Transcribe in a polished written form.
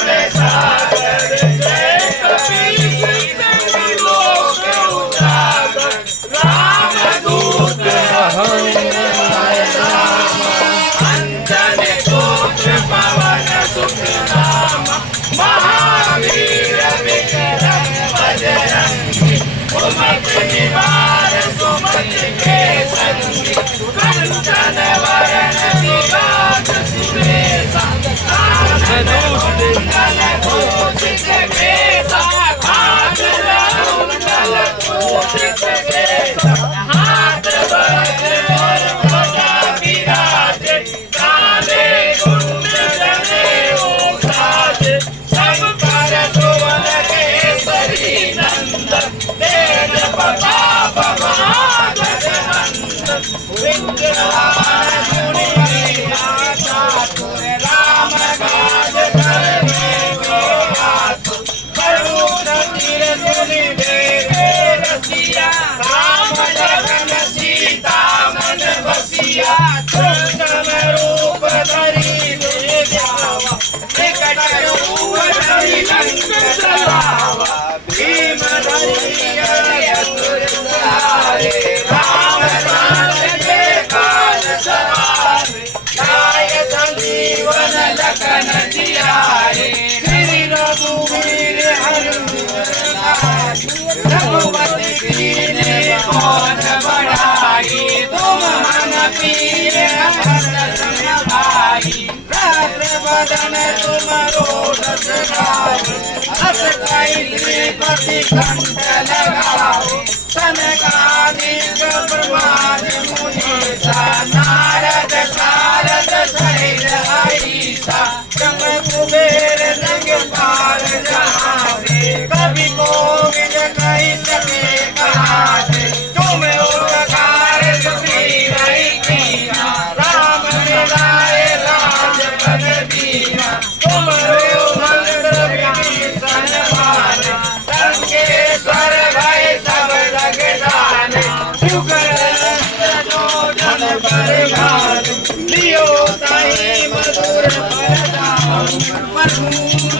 सागर जय कपीस नंदी लोक उजागर रामदूत अंजनी पुत्र पवन सुत नाम महावीर विक्रम बजरंगी कुमति निवार सुमति के संगी कंचन वरण विराज सुरेशा कानन कुंडल भूषित केसा कानन कुंडल भूषित केसा हाथ वज्र और ध्वजा विराजे काले कुंडल जनेऊ साजे सब पर सुवन केसरी नंदन तेज प्रताप महाजगवंदन विद्यावान गुणी ठाकुर राम काज करने को आतुर करुण धीर गुनि बेगे रसिया राम लखन सीता मन बसिया सूक्ष्म रूप धरि देखावा निकट रूप धरि लंक जलावा भीम धरि असुर सहारे रामचंद्र के काज सवारे लाय संजीवन लखन जियारे श्री रघुवीर हनुमान रघुपति कीन्ही कौन बढ़ाई तुम मन पीर हरत भाई रास बदन तुम रोदस गाओ हस कई श्रीपति कंठ लगाओ सनकादिक ब्रह्मादि मुनीसा नारद सारद सहित अहिसा जम कुबेर जगपाल जहासे कवि कोविद कहि सके कहासे तुम उपकार सुग्रीव कीना राम मिलाए राजपद दीना तुमरो मंत्र विभीषण माना लंकेश्वर भय सब जग जाने जो जन पर लियो ताहि मधुर फल प्रभु